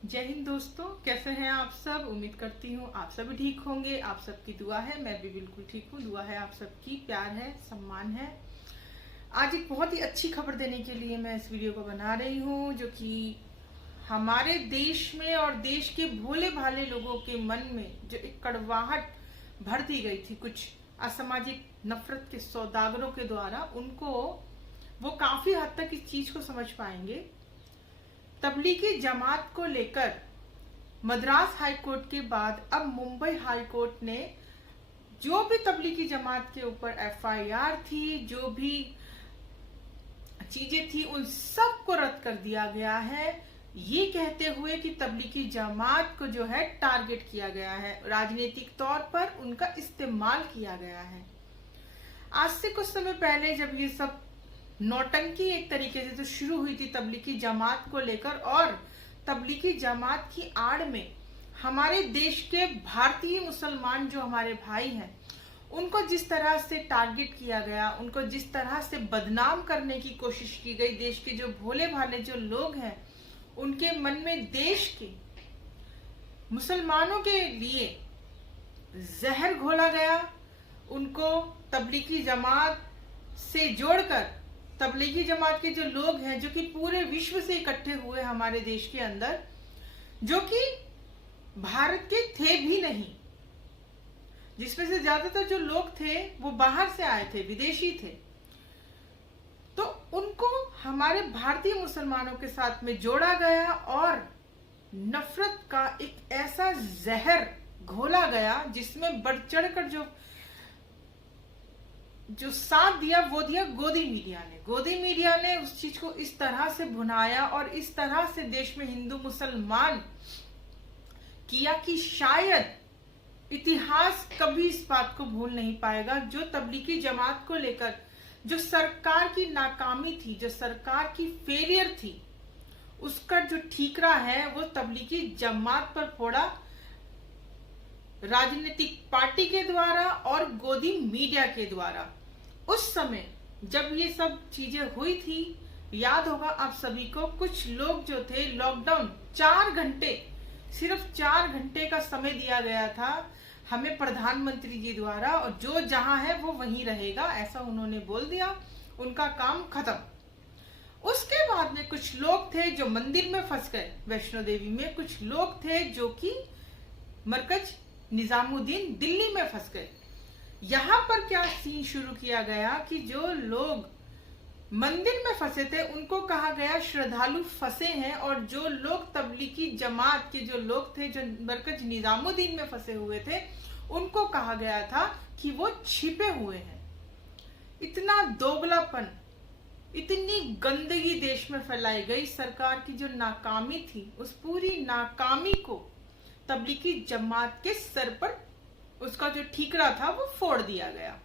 जय हिंद दोस्तों, कैसे हैं आप सब। उम्मीद करती हूँ आप सभी ठीक होंगे। आप सबकी दुआ है, मैं भी बिल्कुल ठीक हूँ। दुआ है आप सबकी, प्यार है, सम्मान है। आज एक बहुत ही अच्छी खबर देने के लिए मैं इस वीडियो को बना रही हूँ, जो कि हमारे देश में और देश के भोले भाले लोगों के मन में जो एक कड़वाहट भर दी गई थी कुछ असामाजिक नफरत के सौदागरों के द्वारा, उनको वो काफी हद तक इस चीज को समझ पाएंगे। तबलीगी जमात को लेकर मद्रास हाई कोर्ट के बाद अब मुंबई हाई कोर्ट ने जो भी तबलीगी जमात के ऊपर एफआईआर थी, जो भी चीजें थी, उन सब को रद्द कर दिया गया है, ये कहते हुए कि तबलीगी जमात को जो है टारगेट किया गया है, राजनीतिक तौर पर उनका इस्तेमाल किया गया है। आज से कुछ समय पहले जब ये सब नौटंकी एक तरीके से तो शुरू हुई थी तबलीगी जमात को लेकर, और तबलीगी जमात की आड़ में हमारे देश के भारतीय मुसलमान जो हमारे भाई हैं, उनको जिस तरह से टारगेट किया गया, उनको जिस तरह से बदनाम करने की कोशिश की गई, देश के जो भोले भाले जो लोग हैं उनके मन में देश के मुसलमानों के लिए जहर घोला गया। उनको तबलीगी जमात से जोड़कर तबलीगी जमात के जो लोग हैं, जो कि पूरे विश्व से इकट्ठे हुए हमारे देश के अंदर, जो कि भारत के थे भी नहीं, जिसमें से ज्यादातर जो लोग थे वो बाहर से आए थे, विदेशी थे, तो उनको हमारे भारतीय मुसलमानों के साथ में जोड़ा गया और नफरत का एक ऐसा जहर घोला गया जिसमें बढ़ चढ़कर जो साथ दिया वो दिया गोदी मीडिया ने। गोदी मीडिया ने उस चीज को इस तरह से भुनाया और इस तरह से देश में हिंदू मुसलमान किया कि शायद इतिहास कभी इस बात को भूल नहीं पाएगा। जो तबलीगी जमात को लेकर जो सरकार की नाकामी थी, जो सरकार की फेलियर थी, उसका जो ठीकरा है वो तबलीगी जमात पर फोड़ा राजनीतिक पार्टी के द्वारा और गोदी मीडिया के द्वारा। उस समय जब ये सब चीजें हुई थी, याद होगा आप सभी को, कुछ लोग जो थे, लॉकडाउन 4 घंटे, सिर्फ 4 घंटे का समय दिया गया था हमें प्रधानमंत्री जी द्वारा, और जो जहां है वो वहीं रहेगा, ऐसा उन्होंने बोल दिया। उनका काम खत्म। उसके बाद में कुछ लोग थे जो मंदिर में फंस गए, वैष्णो देवी में कुछ लोग थे जो कि मरकज निजामुद्दीन दिल्ली में फंस गए। यहां पर क्या सीन शुरू किया गया कि जो लोग मंदिर में फंसे थे उनको कहा गया श्रद्धालु फंसे हैं, और जो लोग तबलीगी जमात के जो लोग थे, जो मरकज निजामुद्दीन में फंसे हुए थे, उनको कहा गया था कि वो छिपे हुए हैं। इतना दोगलापन, इतनी गंदगी देश में फैलाई गई। सरकार की जो नाकामी थी, उस पूरी नाकामी को तबलीगी जमात के सर पर उसका जो ठीकरा था वो फोड़ दिया गया।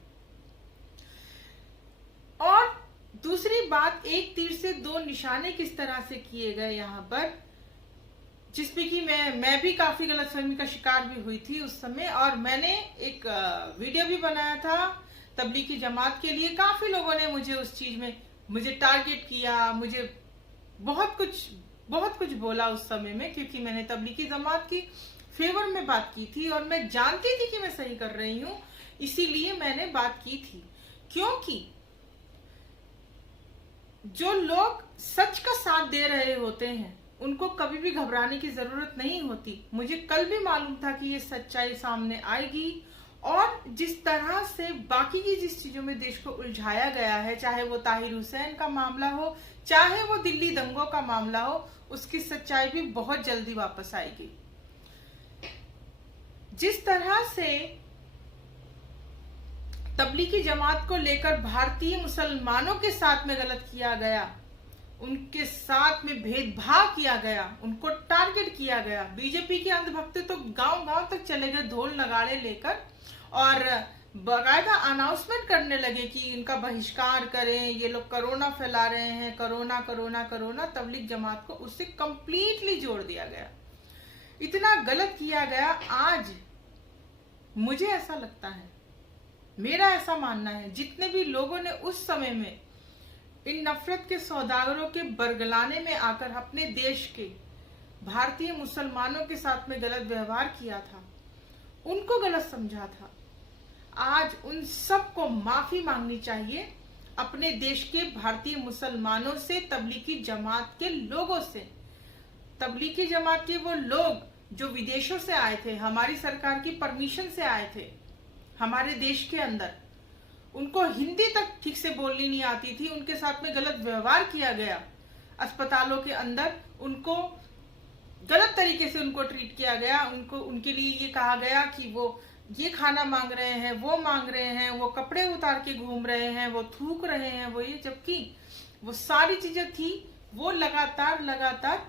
और दूसरी बात, एक तीर से 2 निशाने किस तरह से किए गए यहाँ पर, जिसमें कि मैं भी काफी गलतफहमी का शिकार भी हुई थी उस समय, और मैंने एक वीडियो भी बनाया था तबलीगी जमात के लिए। काफी लोगों ने मुझे उस चीज में मुझे टारगेट किया, मुझे बहुत कुछ बोला उस समय में, क्योंकि मैंने तबलीगी जमात की फेवर में बात की थी और मैं जानती थी कि मैं सही कर रही हूं, इसीलिए मैंने बात की थी। क्योंकि जो लोग सच का साथ दे रहे होते हैं उनको कभी भी घबराने की जरूरत नहीं होती। मुझे कल भी मालूम था कि ये सच्चाई सामने आएगी, और जिस तरह से बाकी की जिस चीजों में देश को उलझाया गया है, चाहे वो ताहिर हुसैन का मामला हो, चाहे वो दिल्ली दंगों का मामला हो, उसकी सच्चाई भी बहुत जल्दी वापस आएगी। जिस तरह से तबलीगी जमात को लेकर भारतीय मुसलमानों के साथ में गलत किया गया, उनके साथ में भेदभाव किया गया, उनको टारगेट किया गया। बीजेपी के अंधभक्त तो गांव-गांव तक चले गए ढोल नगाड़े लेकर, और बाकायदा अनाउंसमेंट करने लगे कि इनका बहिष्कार करें, ये लोग कोरोना फैला रहे हैं, कोरोना कोरोना कोरोना। तबलीग जमात को उससे कंप्लीटली जोड़ दिया गया, इतना गलत किया गया। आज मुझे ऐसा लगता है, मेरा ऐसा मानना है, जितने भी लोगों ने उस समय में इन नफरत के सौदागरों के बरगलाने में आकर अपने देश के भारतीय मुसलमानों के साथ में गलत व्यवहार किया था, उनको गलत समझा था, आज उन सबको माफी मांगनी चाहिए अपने देश के भारतीय मुसलमानों से, तबलीगी जमात के लोगों से। तबलीगी जमात के वो लोग जो विदेशों से आए थे, हमारी सरकार की परमिशन से आए थे हमारे देश के अंदर, उनको हिंदी तक ठीक से बोलनी नहीं आती थी, उनके साथ में गलत व्यवहार किया गया, अस्पतालों के अंदर उनको गलत तरीके से उनको ट्रीट किया गया, उनको उनके लिए ये कहा गया कि वो ये खाना मांग रहे हैं, वो मांग रहे हैं, वो कपड़े उतार के घूम रहे हैं, वो थूक रहे हैं, वो ये, जबकि वो सारी चीजें थी वो लगातार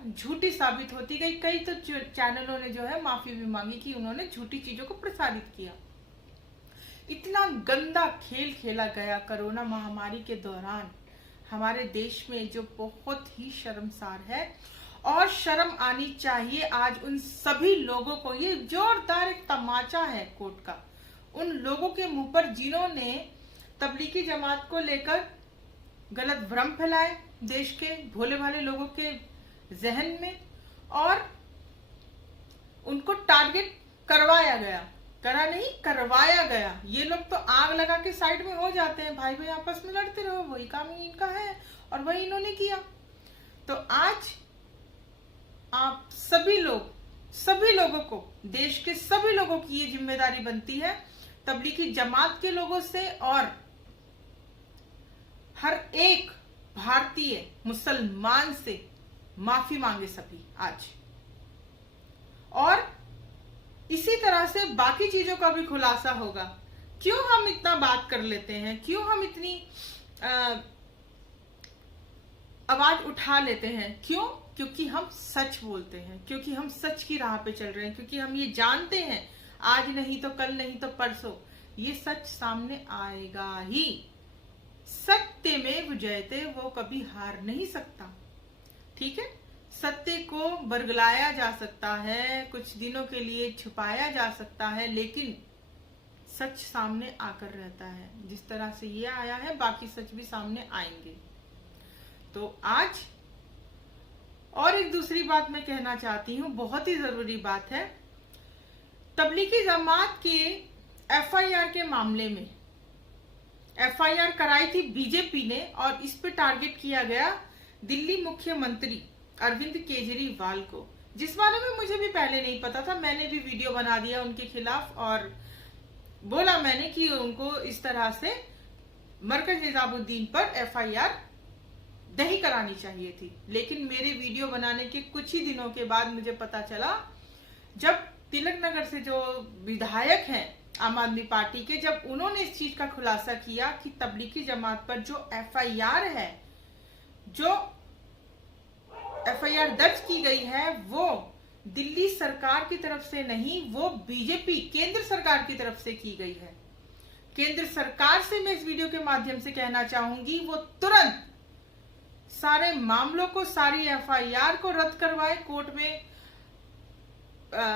झूठी साबित होती गई। कई तो चैनलों ने जो है माफी भी मांगी कि उन्होंने झूठी चीजों को प्रसारित किया। इतना गंदा खेल खेला गया कोरोना महामारी के दौरान हमारे देश में, जो बहुत ही शर्मसार है और शर्म आनी चाहिए आज उन सभी लोगों को। ये जोरदार एक तमाचा है कोर्ट का उन लोगों के मुंह पर जिन्होंने तबलीगी जमात को लेकर गलत भ्रम फैलाए देश के भोले भाले लोगों के जहन में, और उनको टारगेट करवाया गया, करा नहीं करवाया गया। ये लोग तो आग लगा के साइड में हो जाते हैं, भाई भाई आपस में लड़ते रहो, वही काम इनका है और वही इन्होंने किया। तो आज आप सभी लोगों को, देश के सभी लोगों की ये जिम्मेदारी बनती है तबलीगी जमात के लोगों से और हर एक भारतीय मुसलमान से माफी मांगे सभी आज। और इसी तरह से बाकी चीजों का भी खुलासा होगा। क्यों हम इतना बात कर लेते हैं, क्यों हम इतनी आवाज उठा लेते हैं, क्यों? क्योंकि हम सच बोलते हैं, क्योंकि हम सच की राह पे चल रहे हैं, क्योंकि हम ये जानते हैं आज नहीं तो कल, नहीं तो परसों ये सच सामने आएगा ही। सत्यमेव जयते, वो कभी हार नहीं सकता। ठीक है, सत्य को बरगलाया जा सकता है, कुछ दिनों के लिए छुपाया जा सकता है, लेकिन सच सामने आकर रहता है। जिस तरह से ये आया है बाकी सच भी सामने आएंगे। तो आज और एक दूसरी बात मैं कहना चाहती हूँ, बहुत ही जरूरी बात है। तबलीगी जमात के एफआईआर के मामले में एफआईआर कराई थी बीजेपी ने और इस पे टारगेट किया गया दिल्ली मुख्यमंत्री अरविंद केजरीवाल को, जिस बारे में मुझे भी पहले नहीं पता था। मैंने भी वीडियो बना दिया उनके खिलाफ और बोला मैंने कि उनको इस तरह से मरकज निजामुद्दीन पर एफआईआर नहीं करानी चाहिए थी। लेकिन मेरे वीडियो बनाने के कुछ ही दिनों के बाद मुझे पता चला, जब तिलक नगर से जो विधायक हैं आम आदमी पार्टी के, जब उन्होंने इस चीज का खुलासा किया कि तबलीगी जमात पर जो एफआईआर है, जो एफआईआर दर्ज की गई है, वो दिल्ली सरकार की तरफ से नहीं, वो बीजेपी केंद्र सरकार की तरफ से की गई है। केंद्र सरकार से मैं इस वीडियो के माध्यम से कहना चाहूंगी, वो तुरंत सारे मामलों को, सारी एफआईआर को रद्द करवाए, कोर्ट में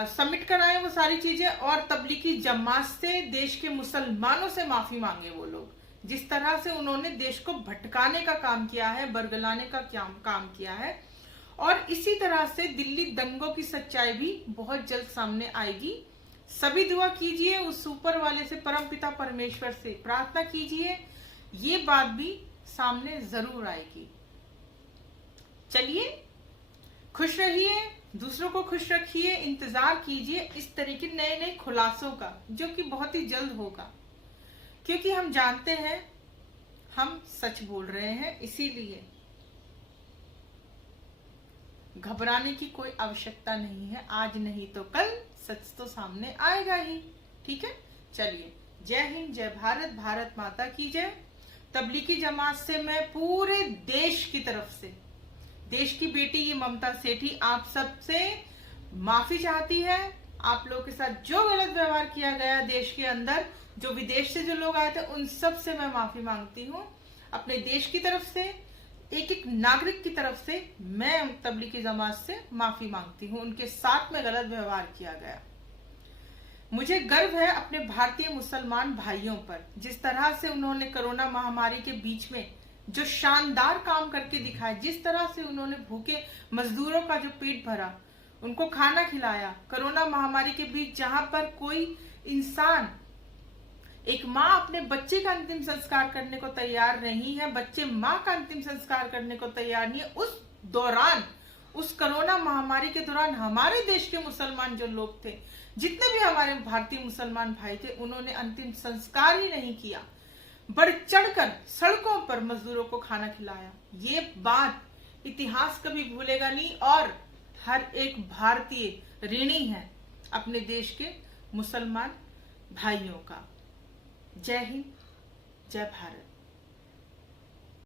सबमिट कराए वो सारी चीजें, और तबलीगी जमात से, देश के मुसलमानों से माफी मांगे वो लोग। जिस तरह से उन्होंने देश को भटकाने का काम किया है, बरगलाने का काम किया है, और इसी तरह से दिल्ली दंगों की सच्चाई भी बहुत जल्द सामने आएगी। सभी दुआ कीजिए, उस ऊपर वाले से, परमपिता परमेश्वर से प्रार्थना कीजिए, ये बात भी सामने जरूर आएगी। चलिए, खुश रहिए, दूसरों को खुश रखिए, इंतजार कीजिए इस तरह के नए नए खुलासों का, जो कि बहुत ही जल्द होगा, क्योंकि हम जानते हैं हम सच बोल रहे हैं। इसीलिए घबराने की कोई आवश्यकता नहीं है, आज नहीं तो कल सच तो सामने आएगा ही। ठीक है, चलिए, जय हिंद, जय भारत, भारत माता की जय। तबलीगी जमात से मैं पूरे देश की तरफ से, देश की बेटी ये ममता सेठी आप सबसे माफी चाहती है। आप लोगों के साथ जो गलत व्यवहार किया गया देश के अंदर, जो विदेश से जो लोग आए थे, उन सब से मैं माफी मांगती हूँ। अपने देश की तरफ से, एक एक नागरिक की तरफ से मैं तबलीगी जमात से माफी मांगती हूँ। उनके साथ में गलत व्यवहार किया गया। मुझे गर्व है अपने भारतीय मुसलमान भाइयों पर, जिस तरह से उन्होंने कोरोना महामारी के बीच में जो शानदार काम करके दिखाया, जिस तरह से उन्होंने भूखे मजदूरों का जो पेट भरा, उनको खाना खिलाया। कोरोना महामारी के बीच जहां पर कोई इंसान, एक माँ अपने बच्चे का अंतिम संस्कार करने को तैयार नहीं है, बच्चे माँ का अंतिम संस्कार करने को तैयार नहीं है, उस दौरान, उस कोरोना महामारी के दौरान हमारे देश के मुसलमान जो लोग थे, जितने भी हमारे भारतीय मुसलमान भाई थे, उन्होंने अंतिम संस्कार ही नहीं किया, बढ़ चढ़कर सड़कों पर मजदूरों को खाना खिलाया। ये बात इतिहास कभी भूलेगा नहीं और हर एक भारतीय ऋणी है अपने देश के मुसलमान भाइयों का। जय हिंद, जय भारत।